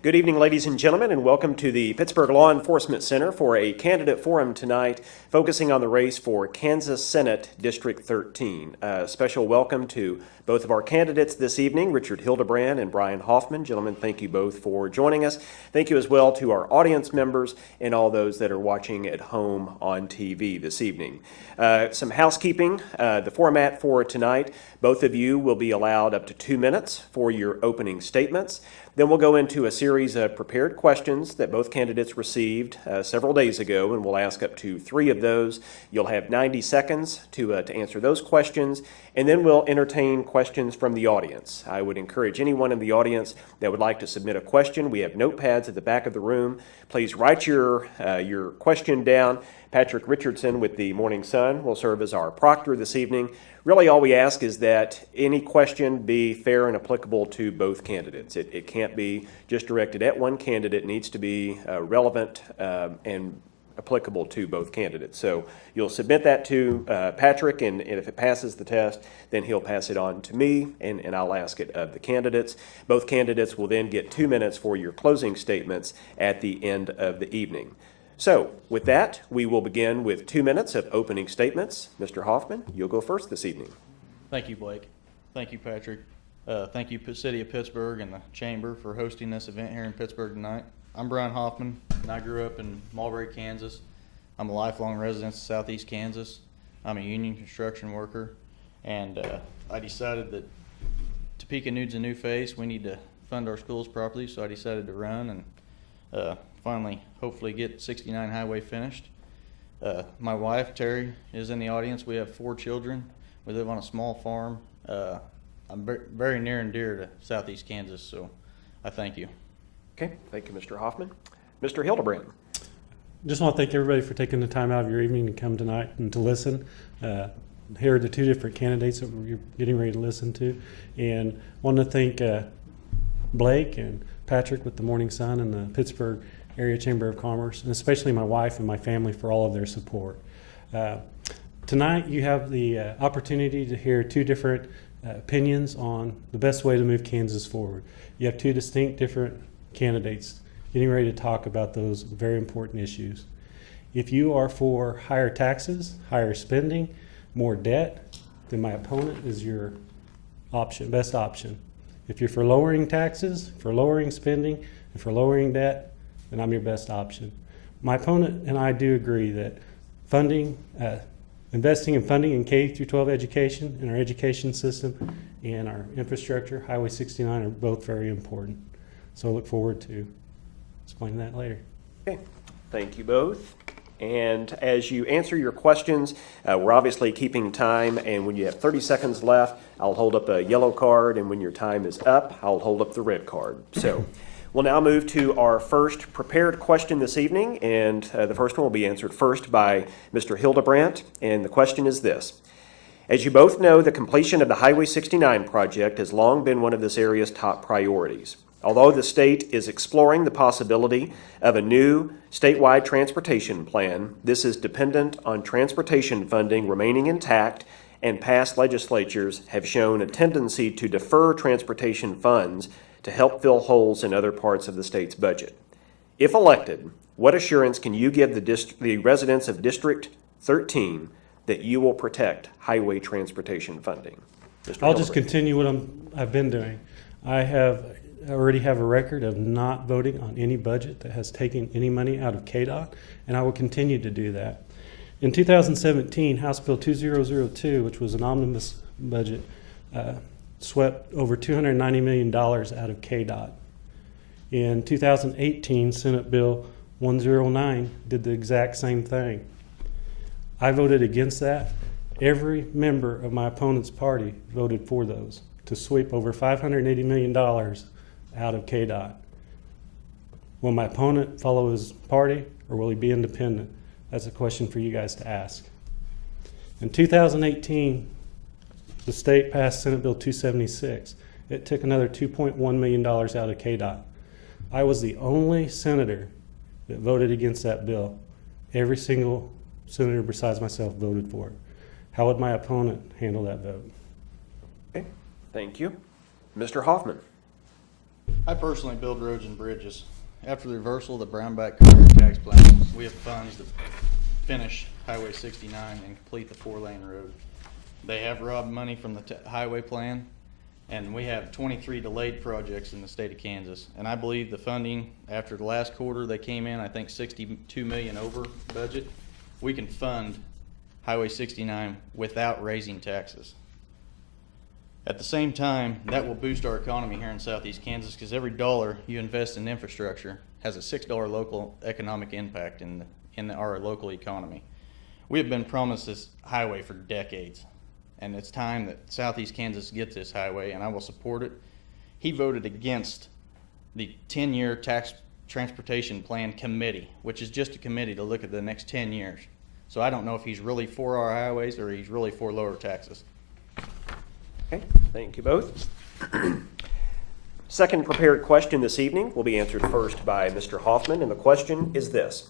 Good evening, ladies and gentlemen, and welcome to the Pittsburgh Law Enforcement Center for a candidate forum tonight focusing on the race for Kansas Senate District 13. A special welcome to both of our candidates this evening, Richard Hildebrand and Brian Hoffman. Gentlemen, thank you both for joining us. Thank you as well to our audience members and all those that are watching at home on TV this evening. Some housekeeping. The format for tonight, both of you will be allowed up to 2 minutes for your opening statements. Then we'll go into a series of prepared questions that both candidates received several days ago, and we'll ask up to 3 of those. You'll have 90 seconds to answer those questions, and then we'll entertain questions from the audience. I would encourage anyone in the audience that would like to submit a question. We have notepads at the back of the room. Please write your question down. Patrick Richardson with the Morning Sun will serve as our proctor this evening. Really, all we ask is that any question be fair and applicable to both candidates. It can't be just directed at one candidate. It needs to be relevant and applicable to both candidates. So you'll submit that to Patrick, and if it passes the test, then he'll pass it on to me, and I'll ask it of the candidates. Both candidates will then get 2 minutes for your closing statements at the end of the evening. So, with that, we will begin with 2 minutes of opening statements. Mr. Hoffman, you'll go first this evening. Thank you, Blake. Thank you, Patrick. Thank you, City of Pittsburgh and the Chamber for hosting this event here in Pittsburgh tonight. I'm Brian Hoffman, and I grew up in Mulberry, Kansas. I'm a lifelong resident of Southeast Kansas. I'm a union construction worker, and I decided that Topeka needs a new face. We need to fund our schools properly, so I decided to run and finally, hopefully get 69 Highway finished. My wife, Terry, is in the audience. We have 4 children. We live on a small farm. I'm very near and dear to Southeast Kansas, so I thank you. Okay, thank you, Mr. Hoffman. Mr. Hildebrand. Just want to thank everybody for taking the time out of your evening to come tonight and to listen. Here are the 2 different candidates that we're getting ready to listen to. And want to thank Blake and Patrick with the Morning Sun and the Pittsburgh Area Chamber of Commerce, and especially my wife and my family for all of their support. Tonight you have the opportunity to hear 2 different opinions on the best way to move Kansas forward. You have 2 distinct different candidates getting ready to talk about those very important issues. If you are for higher taxes, higher spending, more debt, then my opponent is your option, best option. If you're for lowering taxes, for lowering spending, and for lowering debt, then I'm your best option. My opponent and I do agree that investing in funding in K through 12 education in our education system and our infrastructure, Highway 69, are both very important. So I look forward to explaining that later. Okay, thank you both. And as you answer your questions, we're obviously keeping time, and when you have 30 seconds left, I'll hold up a yellow card, and when your time is up, I'll hold up the red card. So we'll now move to our first prepared question this evening, and the first one will be answered first by Mr. Hildebrand, and the question is this. As you both know, the completion of the Highway 69 project has long been one of this area's top priorities. Although the state is exploring the possibility of a new statewide transportation plan, this is dependent on transportation funding remaining intact, and past legislatures have shown a tendency to defer transportation funds to help fill holes in other parts of the state's budget. If elected, what assurance can you give the residents of District 13 that you will protect highway transportation funding? Mr. I'll just continue what I've been doing. I already have a record of not voting on any budget that has taken any money out of KDOT, and I will continue to do that. In 2017, House Bill 2002, which was an omnibus budget, swept over $290 million out of KDOT. In 2018, Senate Bill 109 did the exact same thing. I voted against that. Every member of my opponent's party voted for those to sweep over $580 million out of KDOT. Will my opponent follow his party, or will he be independent? That's a question for you guys to ask. In 2018, the state passed Senate Bill 276. It took another $2.1 million out of KDOT. I was the only senator that voted against that bill. Every single senator besides myself voted for it. How would my opponent handle that vote? Okay, thank you. Mr. Hoffman. I personally build roads and bridges. After the reversal of the Brownback career tax plan, we have funds to finish Highway 69 and complete the 4-lane road. They have robbed money from the highway plan, and we have 23 delayed projects in the state of Kansas. And I believe the funding, after the last quarter, they came in, I think, $62 million over budget. We can fund Highway 69 without raising taxes. At the same time, that will boost our economy here in southeast Kansas, because every dollar you invest in infrastructure has a $6 local economic impact in our local economy. We have been promised this highway for decades, and it's time that southeast Kansas gets this highway, and I will support it. He voted against the 10-year tax transportation plan committee, which is just a committee to look at the next 10 years. So I don't know if he's really for our highways or he's really for lower taxes. Okay, thank you both. Second prepared question this evening will be answered first by Mr. Hoffman, and the question is this.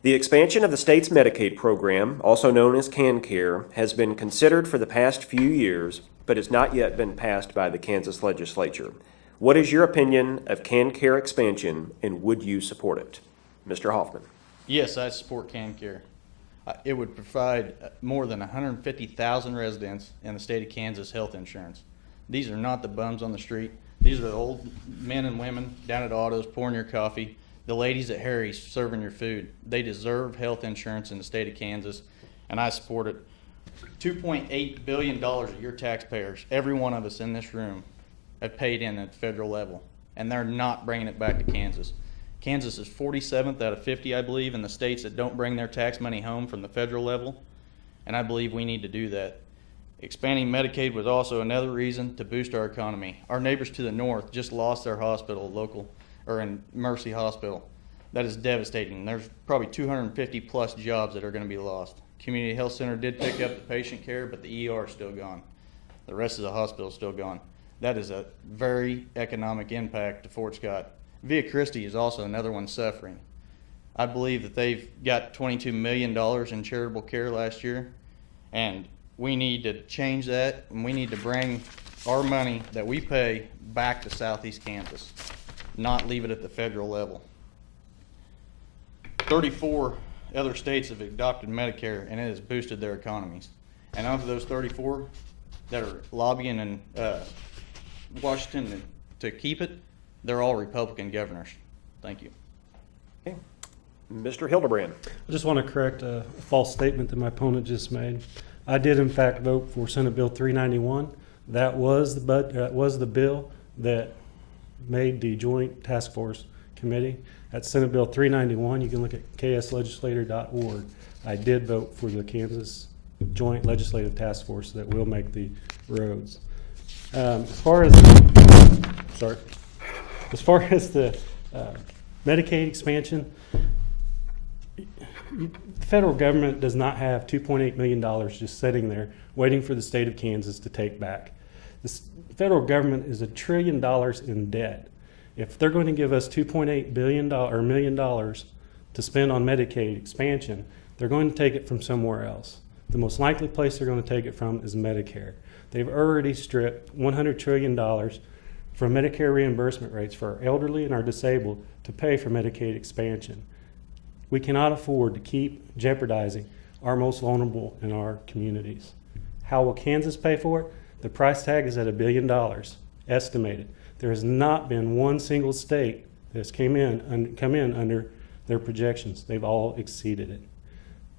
The expansion of the state's Medicaid program, also known as CanCare, has been considered for the past few years, but has not yet been passed by the Kansas legislature. What is your opinion of CanCare expansion, and would you support it? Mr. Hoffman. Yes, I support CanCare. It would provide more than 150,000 residents in the state of Kansas health insurance. These are not the bums on the street. These are the old men and women down at Autos pouring your coffee, the ladies at Harry's serving your food. They deserve health insurance in the state of Kansas, and I support it. $2.8 billion of your taxpayers, every one of us in this room, have paid in at the federal level, and they're not bringing it back to Kansas. Kansas is 47th out of 50, I believe, in the states that don't bring their tax money home from the federal level, and I believe we need to do that. Expanding Medicaid was also another reason to boost our economy. Our neighbors to the north just lost their hospital in Mercy Hospital. That is devastating. There's probably 250 plus jobs that are going to be lost. Community Health Center did pick up the patient care, but the ER is still gone. The rest of the hospital is still gone. That is a very economic impact to Fort Scott. Via Christi is also another one suffering. I believe that they've got $22 million in charitable care last year, and we need to change that, and we need to bring our money that we pay back to southeast Kansas, not leave it at the federal level. 34 other states have adopted Medicare, and it has boosted their economies. And of those 34 that are lobbying in Washington to keep it, they're all Republican governors. Thank you. Okay. Mr. Hildebrand. I just want to correct a false statement that my opponent just made. I did in fact vote for Senate Bill 391. That was the bill that made the Joint Task Force Committee. At Senate Bill 391, you can look at kslegislator.org. I did vote for the Kansas Joint Legislative Task Force that will make the roads. As far as the Medicaid expansion, the federal government does not have $2.8 million just sitting there waiting for the state of Kansas to take back. The federal government is $1 trillion in debt. If they're going to give us $2.8 billion or $1 million to spend on Medicaid expansion, they're going to take it from somewhere else. The most likely place they're going to take it from is Medicare. They've already stripped $100 trillion from Medicare reimbursement rates for our elderly and our disabled to pay for Medicaid expansion. We cannot afford to keep jeopardizing our most vulnerable in our communities. How will Kansas pay for it? The price tag is at $1 billion, estimated. There has not been one single state that has come in under their projections. They've all exceeded it.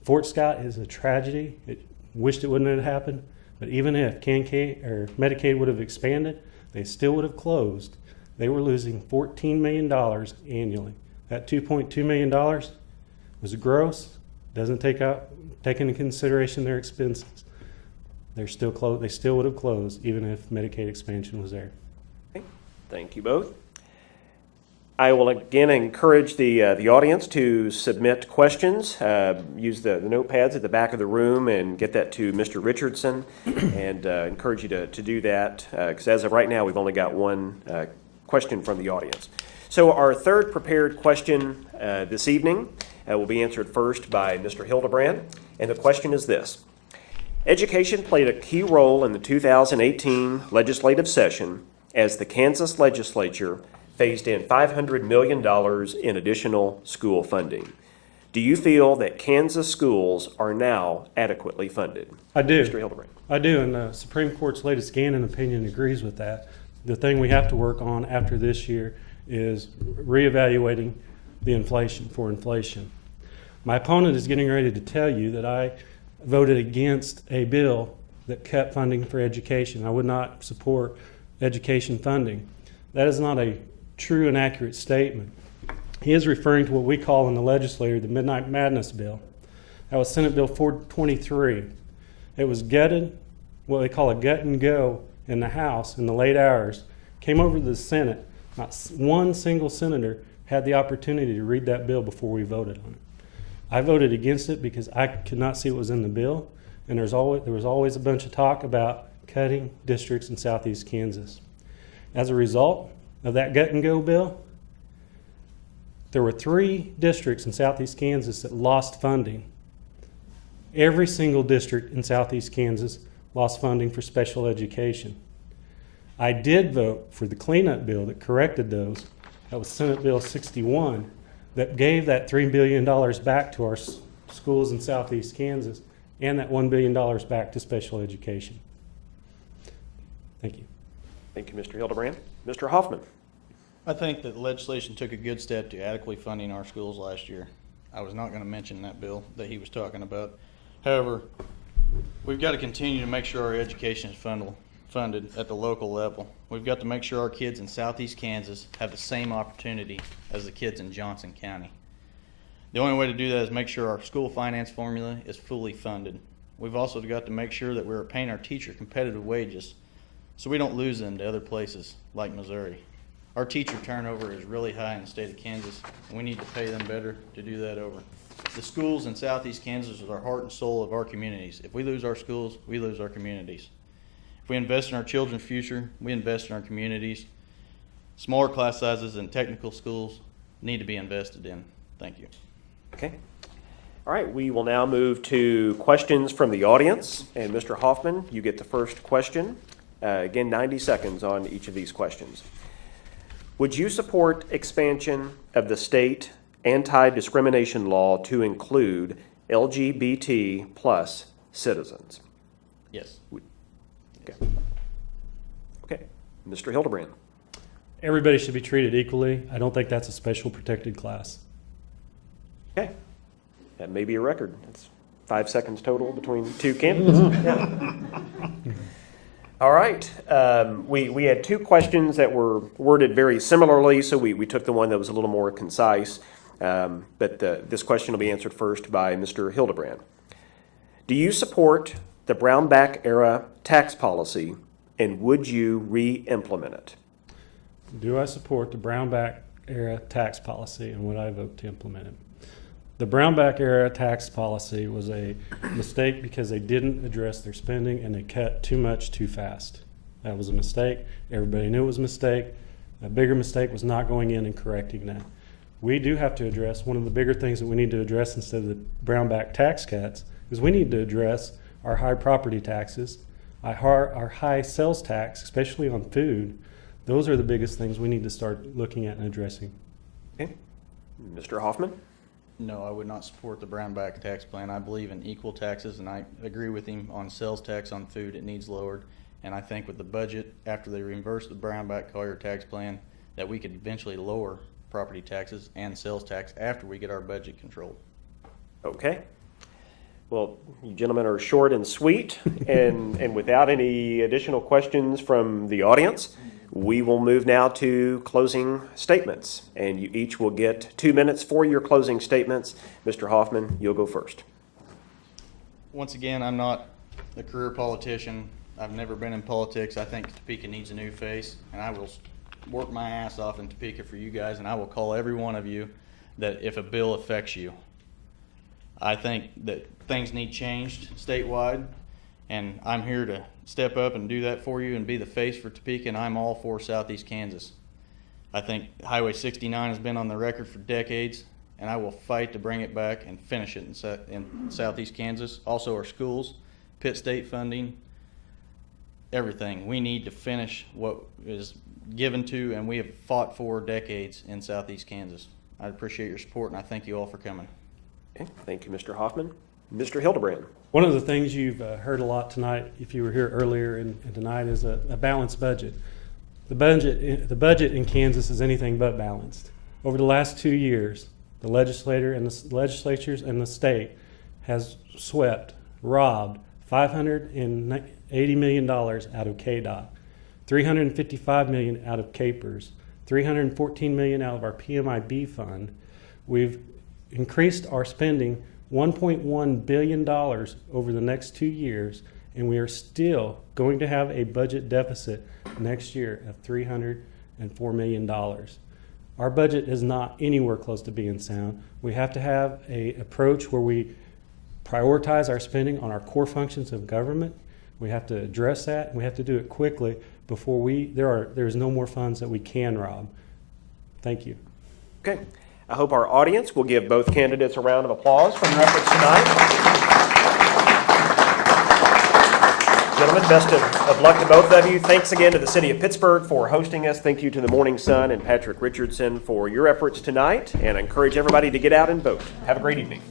Fort Scott is a tragedy. Wished it wouldn't have happened, but even if Medicaid would have expanded, they still would have closed. They were losing $14 million annually. That $2.2 million was gross, doesn't take into consideration their expenses. They're still closed. They still would have closed even if Medicaid expansion was there. Okay. Thank you both. I will again encourage the audience to submit questions. Use the notepads at the back of the room and get that to Mr. Richardson, and encourage you to do that, because as of right now, we've only got one question from the audience. So our third prepared question this evening will be answered first by Mr. Hildebrand, and the question is this. Education played a key role in the 2018 legislative session as the Kansas legislature phased in $500 million in additional school funding. Do you feel that Kansas schools are now adequately funded? I do. Mr. Hildebrand. I do, and the Supreme Court's latest Gannon opinion agrees with that. The thing we have to work on after this year is reevaluating the inflation for inflation. My opponent is getting ready to tell you that I voted against a bill that cut funding for education. I would not support education funding. That is not a true and accurate statement. He is referring to what we call in the legislature the Midnight Madness bill. That was Senate Bill 423. It was gutted, what they call a gut and go in the House in the late hours, came over to the Senate. Not one single senator had the opportunity to read that bill before we voted on it. I voted against it because I could not see what was in the bill, and there was always a bunch of talk about cutting districts in southeast Kansas. As a result of that gut and go bill, there were 3 districts in southeast Kansas that lost funding. Every single district in southeast Kansas lost funding for special education. I did vote for the cleanup bill that corrected those. That was Senate Bill 61 that gave that $3 billion back to our schools in southeast Kansas and that $1 billion back to special education. Thank you. Thank you, Mr. Hildebrand. Mr. Hoffman. I think that the legislation took a good step to adequately funding our schools last year. I was not going to mention that bill that he was talking about. However, we've got to continue to make sure our education is funded at the local level. We've got to make sure our kids in southeast Kansas have the same opportunity as the kids in Johnson County. The only way to do that is make sure our school finance formula is fully funded. We've also got to make sure that we're paying our teacher competitive wages so we don't lose them to other places like Missouri. Our teacher turnover is really high in the state of Kansas, and we need to pay them better to do that over. The schools in southeast Kansas are the heart and soul of our communities. If we lose our schools, we lose our communities. If we invest in our children's future, we invest in our communities. Smaller class sizes and technical schools need to be invested in. Thank you. Okay. All right, we will now move to questions from the audience. And Mr. Hoffman, you get the first question. Again, 90 seconds on each of these questions. Would you support expansion of the state anti-discrimination law to include LGBT plus citizens? Yes. Okay. Okay. Mr. Hildebrand. Everybody should be treated equally. I don't think that's a special protected class. Okay. That may be a record. That's 5 seconds total between 2 candidates. Yeah. All right. We had 2 questions that were worded very similarly, so we took the one that was a little more concise. But this question will be answered first by Mr. Hildebrand. Do you support the Brownback era tax policy, and would you re-implement it? Do I support the Brownback era tax policy, and would I vote to implement it? The Brownback era tax policy was a mistake because they didn't address their spending and they cut too much too fast. That was a mistake. Everybody knew it was a mistake. A bigger mistake was not going in and correcting that. We do have to address, one of the bigger things that we need to address instead of the Brownback tax cuts is we need to address our high property taxes, our high sales tax, especially on food. Those are the biggest things we need to start looking at and addressing. Okay. Mr. Hoffman? No, I would not support the Brownback tax plan. I believe in equal taxes, and I agree with him on sales tax on food. It needs lowered. And I think with the budget, after they reverse the Brownback Collier tax plan, that we could eventually lower property taxes and sales tax after we get our budget controlled. Okay. Well, you gentlemen are short and sweet, and without any additional questions from the audience, we will move now to closing statements. And you each will get 2 minutes for your closing statements. Mr. Hoffman, you'll go first. Once again, I'm not a career politician. I've never been in politics. I think Topeka needs a new face, and I will work my ass off in Topeka for you guys, and I will call every one of you that if a bill affects you. I think that things need changed statewide, and I'm here to step up and do that for you and be the face for Topeka, and I'm all for Southeast Kansas. I think Highway 69 has been on the record for decades, and I will fight to bring it back and finish it in Southeast Kansas. Also our schools, Pitt State funding, everything. We need to finish what is given to and we have fought for decades in southeast Kansas. I appreciate your support and I thank you all for coming. Okay, thank you, Mr. Hoffman. Mr. Hildebrand. One of the things you've heard a lot tonight, if you were here earlier and tonight, is a balanced budget. The budget in Kansas is anything but balanced. Over the last 2 years, the legislatures and the state has robbed $580 million out of KDOT, $355 million out of CAPERS, $314 million out of our PMIB fund. We've increased our spending $1.1 billion over the next 2 years, and we are still going to have a budget deficit next year of $304 million. Our budget is not anywhere close to being sound. We have to have an approach where we prioritize our spending on our core functions of government. We have to address that, and we have to do it quickly before there's no more funds that we can rob. Thank you. Okay. I hope our audience will give both candidates a round of applause for their efforts tonight. Gentlemen, best of luck to both of you. Thanks again to the City of Pittsburgh for hosting us. Thank you to the Morning Sun and Patrick Richardson for your efforts tonight. And I encourage everybody to get out and vote. Have a great evening.